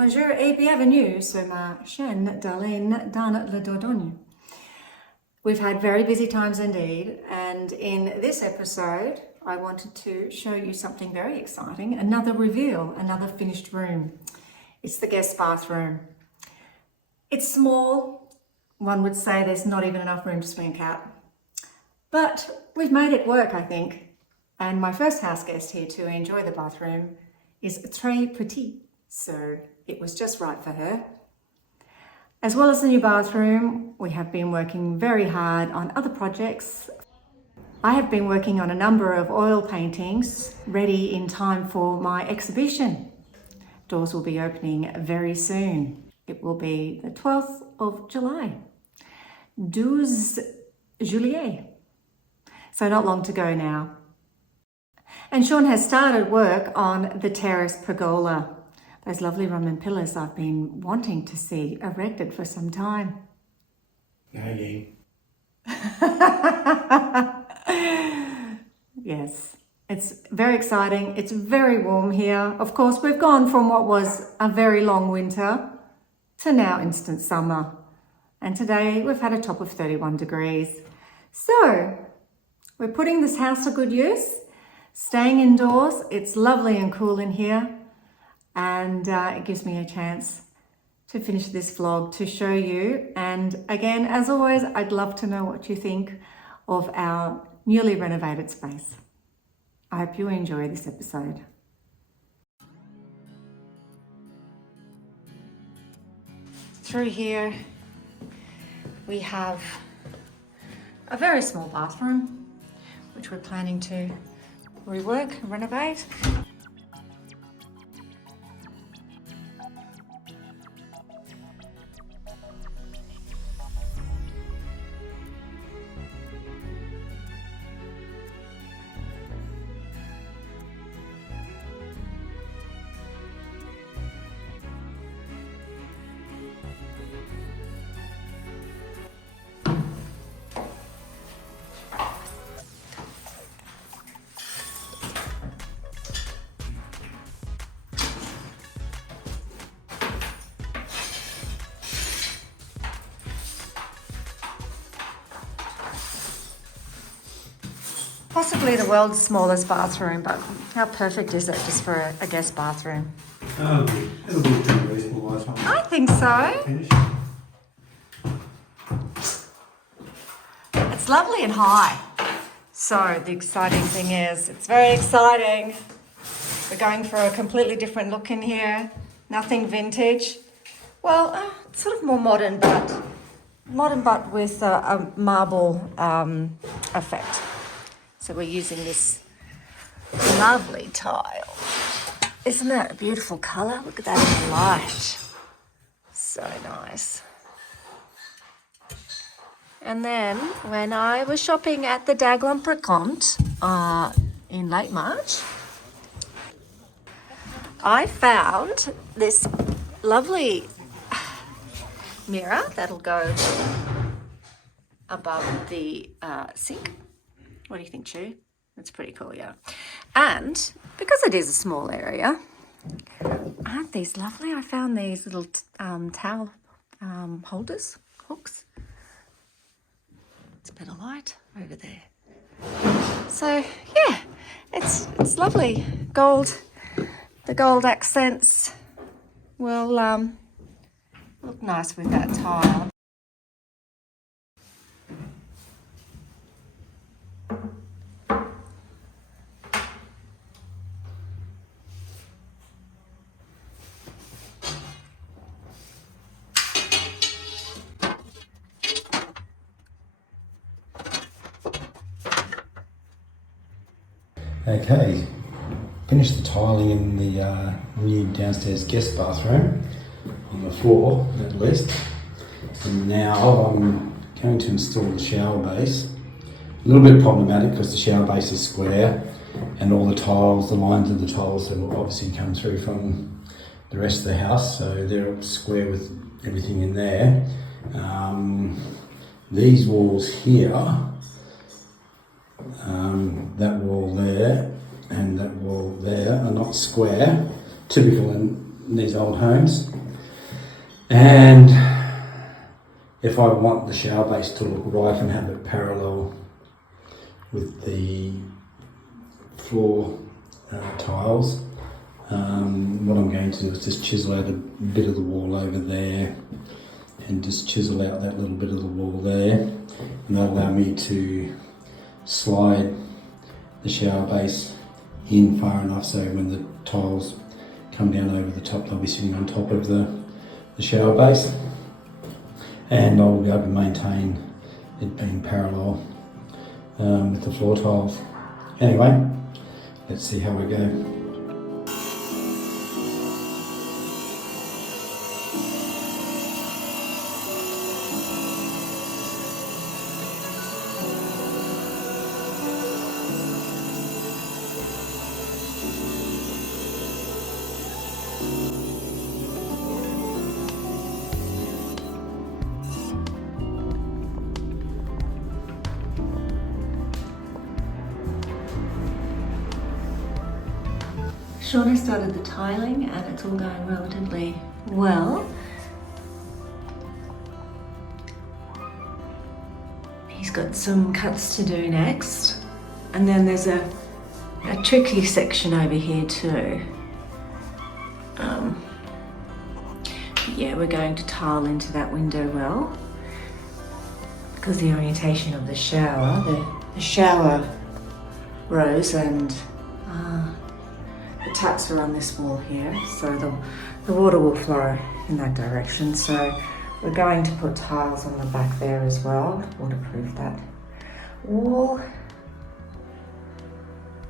Bonjour et bienvenue sur ma chaîne Daglan dans le Dordogne. We've had very busy times indeed, and in this episode I wanted to show you something very exciting, another reveal, another finished room. It's the guest bathroom. It's small, one would say there's not even enough room to spank out, but we've made it work, I think. And my first house guest here to enjoy the bathroom is très petite, so it was just right for her. As well as the new bathroom, we have been working very hard on other projects. I have been working on a number of oil paintings ready in time for my exhibition. Doors will be opening very soon. It will be the 12th of July, 12 juillet. So not long to go now. And Sean has started work on the terrace pergola. Those lovely Roman pillars I've been wanting to see erected for some time. Yes, it's very exciting. It's very warm here. Of course, we've gone from what was a very long winter to now instant summer. And today we've had a top of 31 degrees. So we're putting this house to good use, staying indoors. It's lovely and cool in here. And it gives me a chance to finish this vlog to show you. And again, as always, I'd love to know what you think of our newly renovated space. I hope you enjoy this episode. Through here, we have a very small bathroom, which we're planning to rework, renovate. Possibly the world's smallest bathroom, but how perfect is it just for a guest bathroom? It'll be pretty reasonable, I think. I think so. Finish. It's lovely and high. So the exciting thing is, it's very exciting. We're going for a completely different look in here. Nothing vintage. Well, it's sort of more modern, but with a marble effect. So we're using this lovely tile. Isn't that a beautiful colour? Look at that in the light. So nice. And then when I was shopping at the Daglan in late March, I found this lovely mirror that'll go above the sink. What do you think, Chu? That's pretty cool, yeah. And because it is a small area, aren't these lovely? I found these little towel holders, hooks. It's a bit of light over there. So yeah, it's lovely. Gold, the gold accents will look nice with that tile. Okay, finished the tiling in the new downstairs guest bathroom on the floor at least. And now I'm going to install the shower base. A little bit problematic because the shower base is square and all the tiles, the lines of the tiles that will obviously come through from the rest of the house, so they're square with everything in there. These walls here, that wall there and that wall there are not square, typical in these old homes. And if I want the shower base to look right and have it parallel with the floor tiles, what I'm going to do is just chisel out a bit of the wall over there and just chisel out that little bit of the wall there, and that'll allow me to slide the shower base in far enough so when the tiles come down over the top they'll be sitting on top of the shower base, and I'll be able to maintain it being parallel with the floor tiles. Anyway, let's see how we go. Shauna started the tiling and it's all going relatively well. He's got some cuts to do next, and then there's a tricky section over here too. Yeah, we're going to tile into that window well because the orientation of the shower, the shower rose and the taps are on this wall here, so the water will flow in that direction. So we're going to put tiles on the back there as well, waterproof that wall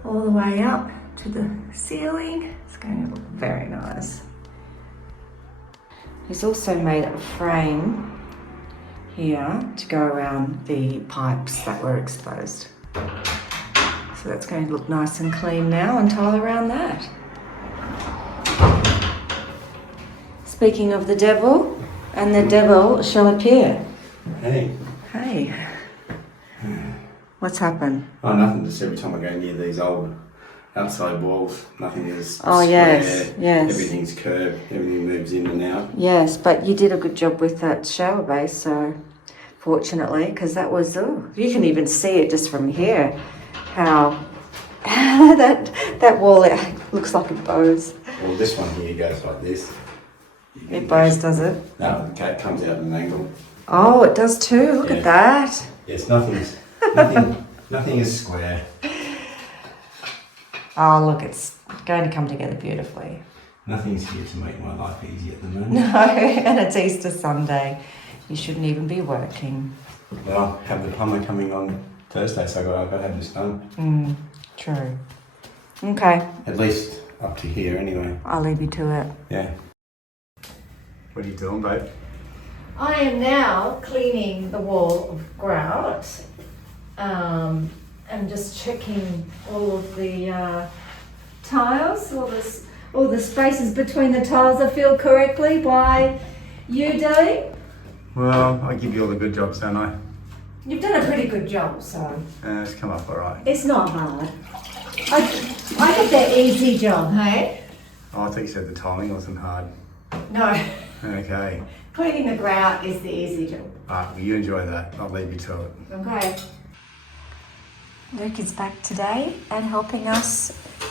all the way up to the ceiling. It's going to look very nice. He's also made a frame here to go around the pipes that were exposed. So that's going to look nice and clean now, and tile around that. Speaking of the devil, and the devil shall appear. Hey. Hey. What's happened? Oh, nothing. Just every time I go near these old outside walls, nothing is Oh, square. yes. Everything's curved. Everything moves in and out. Yes, but you did a good job with that shower base, so fortunately, because that was, you can even see it just from here. How that wall looks like it bows. Well, this one here goes like this. It bows, does it? No, the cat comes out at an angle. Oh, it does too. Look at that. Yes, nothing is square. Oh, look, it's going to come together beautifully. Nothing's here to make my life easy at the moment. No, and it's Easter Sunday. You shouldn't even be working. Well, I have the plumber coming on Thursday, so I've got to have this done. True. Okay. At least up to here, anyway. I'll leave you to it. Yeah. What are you doing, babe? I am now cleaning the wall of grout. I'm just checking all of the tiles, all the spaces between the tiles are filled correctly by you, Dave. Well, I give you all the good jobs, don't I? You've done a pretty good job, so. It's come up all right. It's not hard. I did the easy job, hey? Oh, I thought you said the tiling wasn't hard. No. Okay. Cleaning the grout is the easy job. Alright, well, you enjoy that. I'll leave you to it. Okay. Luke is back today and helping us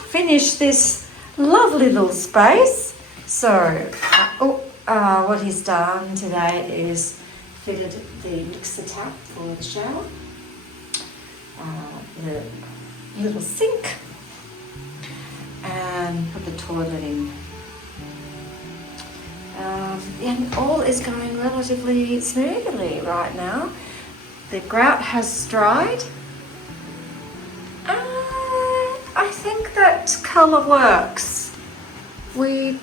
finish this lovely little space. So, what he's done today is fitted the mixer tap for the shower, the little sink, and put the toilet in. And all is going relatively smoothly right now. The grout has dried. I think that colour works. We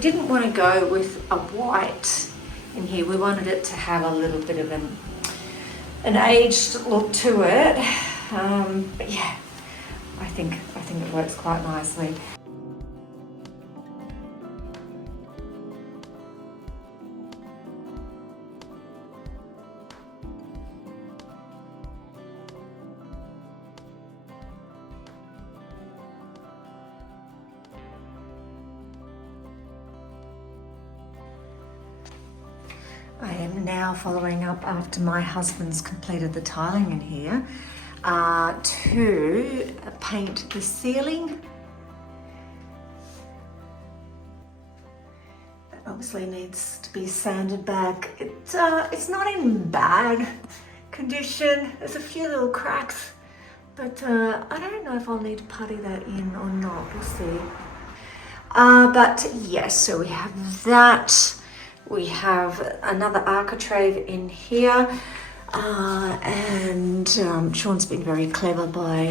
didn't want to go with a white in here. We wanted it to have a little bit of an aged look to it. But yeah, I think it works quite nicely. now following up after my husband's completed the tiling in here to paint the ceiling. That obviously needs to be sanded back. It's not in bad condition. There's a few little cracks, but I don't know if I'll need to putty that in or not. We'll see. But yes, so we have that. We have another architrave in here, and Sean's been very clever by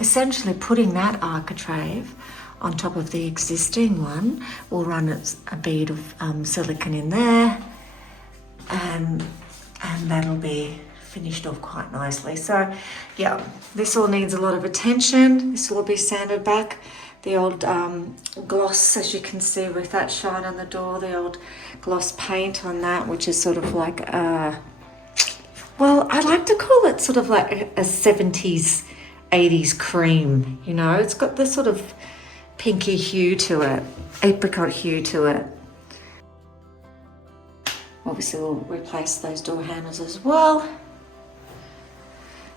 essentially putting that architrave on top of the existing one. We'll run a bead of silicone in there, and that'll be finished off quite nicely. So yeah, this all needs a lot of attention. This will be sanded back. The old gloss, as you can see with that shine on the door, the old gloss paint on that, which is sort of like well, I like to call it sort of like a 70s, 80s cream, you know. It's got this sort of pinky hue to it, apricot hue to it. Obviously we'll replace those door handles as well.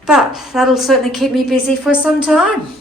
But that'll certainly keep me busy for some time.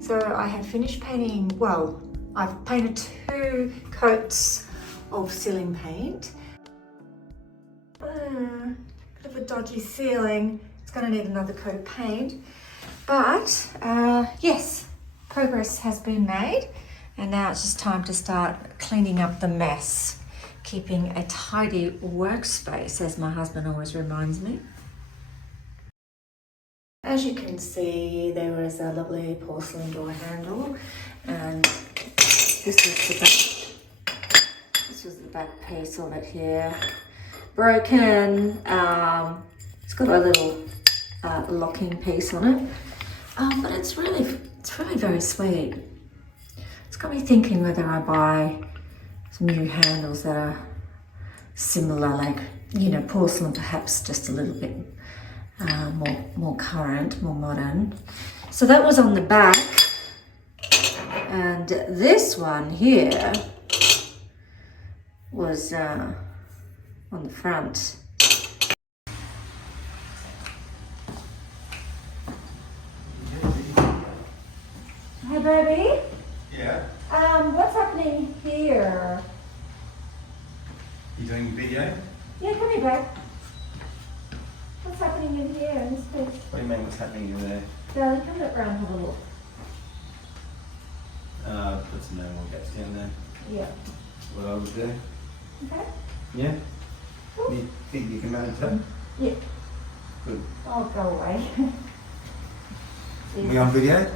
So I have finished painting, well, I've painted 2 coats of ceiling paint. Bit of a dodgy ceiling, it's going to need another coat of paint. But yes, progress has been made, and now it's just time to start cleaning up the mess, keeping a tidy workspace, as my husband always reminds me. As you can see, there is a lovely porcelain door handle, and this is the back piece of it here. Broken. It's got a little locking piece on it, but it's really very sweet. It's got me thinking whether I buy some new handles that are similar, like, you know, porcelain, perhaps just a little bit more current, more modern. So that was on the back, and this one here was on the front. Hey baby. Yeah. What's happening here? You doing video? Yeah, come here, babe. What's happening in here in this piece? What do you mean, what's happening in there? Darling, come look round, have a look. Put some no more gaps down there. Yeah. What I would do. Okay. Yeah? Cool. You think you can manage that? Yeah. Good. I'll go away. We on video?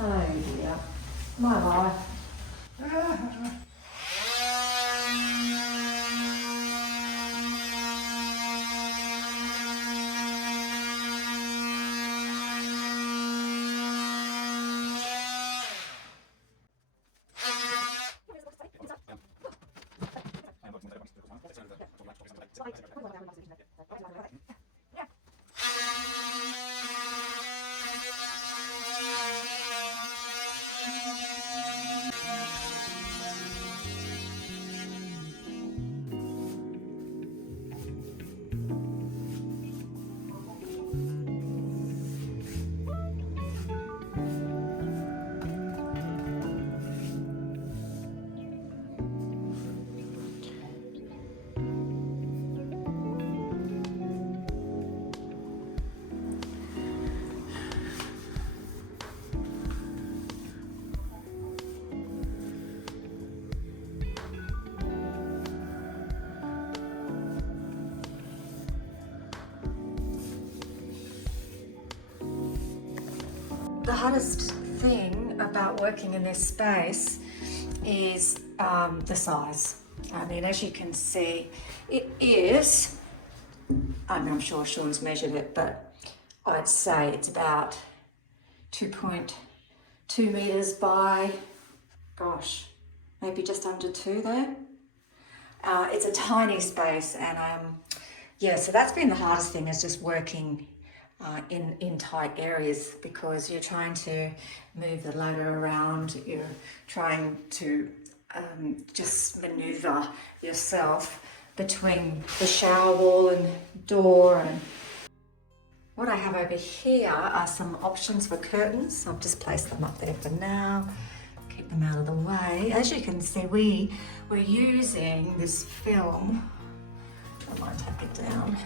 Oh dear. My life. the hardest thing about working in this space is the size. I mean, as you can see, it is, I mean, I'm sure Sean's measured it, but I'd say it's about 2.2 meters by, gosh, maybe just under 2 there. It's a tiny space, and yeah, so that's been the hardest thing, is just working in tight areas, because you're trying to move the ladder around, you're trying to just maneuver yourself between the shower wall and door. And what I have over here are some options for curtains. I've just placed them up there for now, keep them out of the way. As you can see, we're using this film. I might take it down.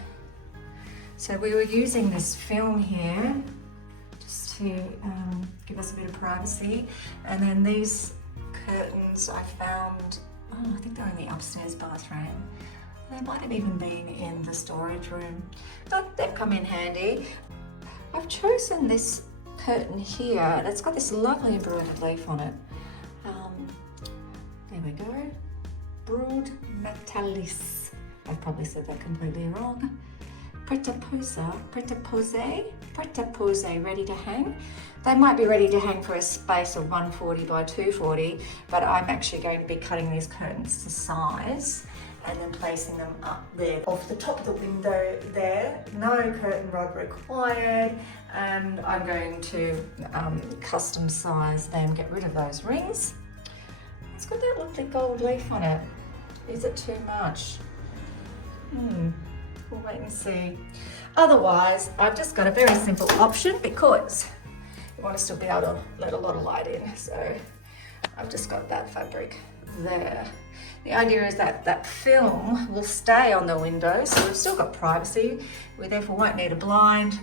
So we were using this film here just to give us a bit of privacy. And then these curtains I found, I think they're in the upstairs bathroom. They might have even been in the storage room, but they've come in handy. I've chosen this curtain here, and it's got this lovely embroidered leaf on it. There we go. Broad Metalis. I've probably said that completely wrong. Pret-a-pose, ready to hang. They might be ready to hang for a space of 140 by 240, but I'm actually going to be cutting these curtains to size and then placing them up there off the top of the window there. No curtain rod required, and I'm going to custom size them, get rid of those rings. It's got that lovely gold leaf on it. Is it too much? We'll wait and see. Otherwise, I've just got a very simple option, because you want to still be able to let a lot of light in. So I've just got that fabric there. The idea is that that film will stay on the window, so we've still got privacy. We therefore won't need a blind.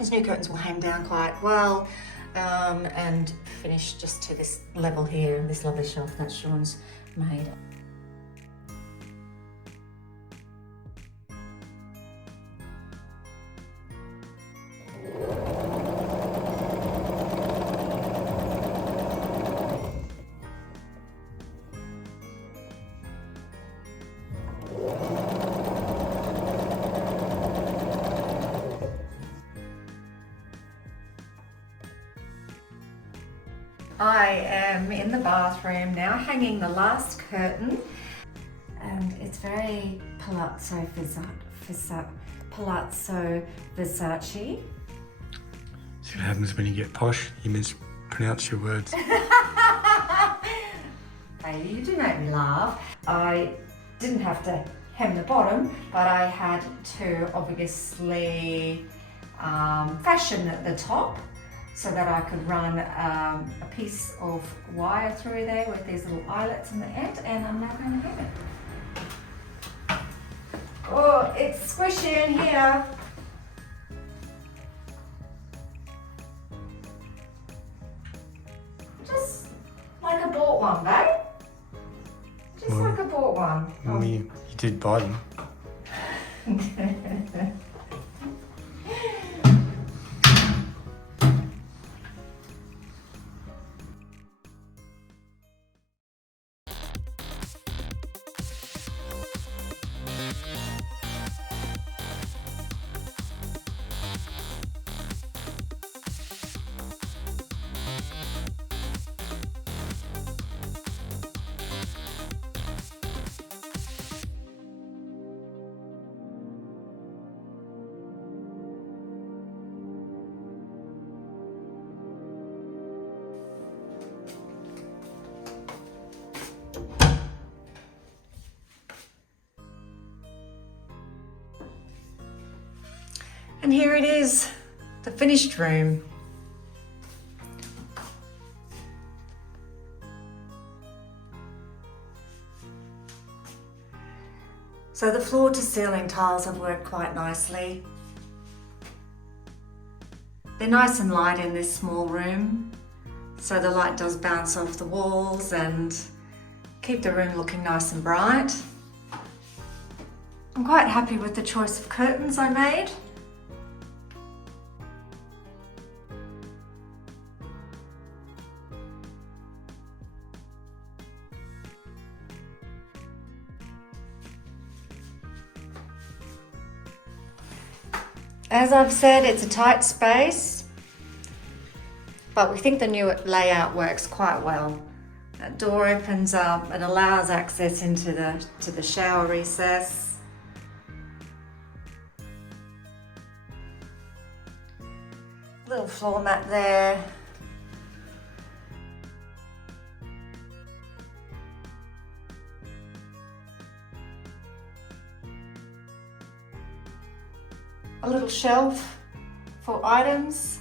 These new curtains will hang down quite well, and finish just to this level here, this lovely shelf that Sean's made. I am in the bathroom now, hanging the last curtain, and it's very Palazzo Versace. See what happens when you get posh, you mispronounce your words. Hey, you do make me laugh. I didn't have to hem the bottom, but I had to obviously fashion the top, so that I could run a piece of wire through there with these little eyelets in the end, and I'm now going to hem it. Oh, it's squishy in here. Just like I bought one, babe. Just like I bought one. Well, you did buy them. And here it is, the finished room. So the floor to ceiling tiles have worked quite nicely. They're nice and light in this small room, so the light does bounce off the walls and keep the room looking nice and bright. I'm quite happy with the choice of curtains I made. As I've said, it's a tight space, but we think the new layout works quite well. That door opens up and allows access into the shower recess. Little floor mat there. A little shelf for items.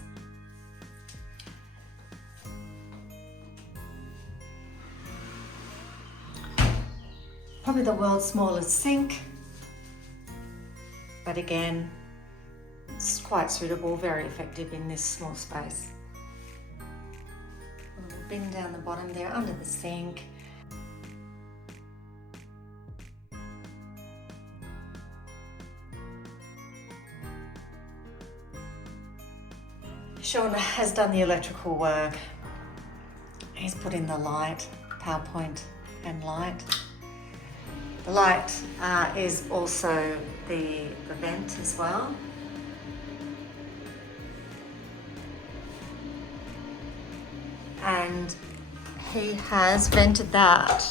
Probably the world's smallest sink, but again, it's quite suitable, very effective in this small space. A little bin down the bottom there under the sink. Sean has done the electrical work. He's put in the light, PowerPoint and light. The light is also the vent as well. And he has vented that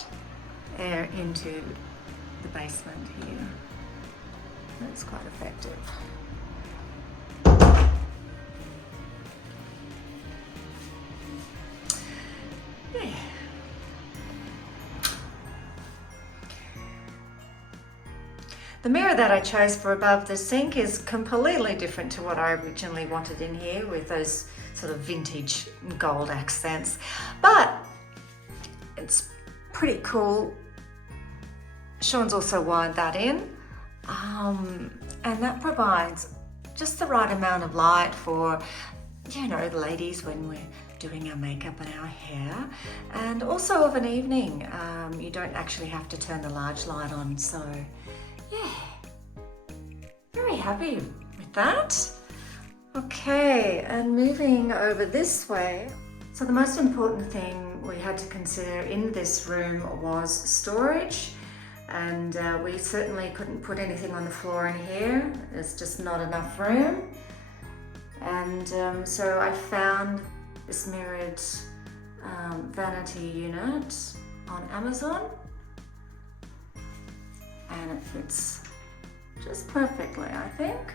air into the basement here. That's quite effective. Yeah. The mirror that I chose for above the sink is completely different to what I originally wanted in here, with those sort of vintage gold accents, but it's pretty cool. Sean's also wired that in, and that provides just the right amount of light for, you know, the ladies when we're doing our makeup and our hair, and also of an evening. You don't actually have to turn the large light on, so yeah, very happy with that. Okay, and moving over this way. So the most important thing we had to consider in this room was storage, and we certainly couldn't put anything on the floor in here. There's just not enough room. And so I found this mirrored vanity unit on Amazon, and it fits just perfectly, I think.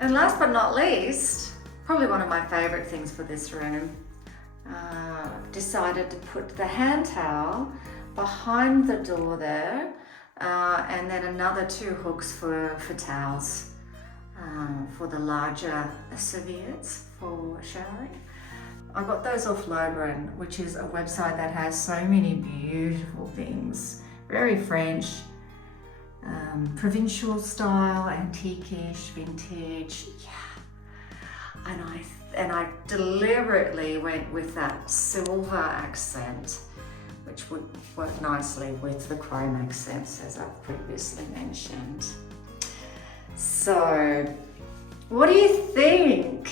And last but not least, probably one of my favorite things for this room, decided to put the hand towel behind the door there, and then another 2 hooks for towels, for the larger serviettes for showering. I got those off Lobren, which is a website that has so many beautiful things. Very French, provincial style, antique-ish, vintage, yeah. And I deliberately went with that silver accent, which would work nicely with the chrome accents, as I've previously mentioned. So, what do you think?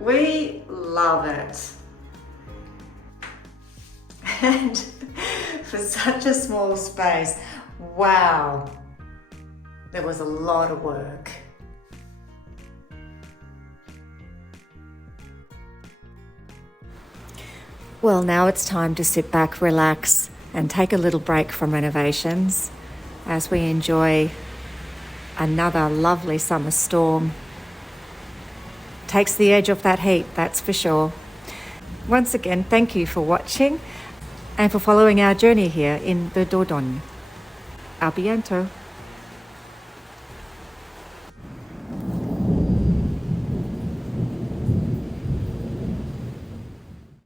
We love it. And for such a small space, wow, there was a lot of work. Well, now it's time to sit back, relax, and take a little break from renovations as we enjoy another lovely summer storm. Takes the edge off that heat, that's for sure. Once again, thank you for watching and for following our journey here in the Dordogne. A bientôt.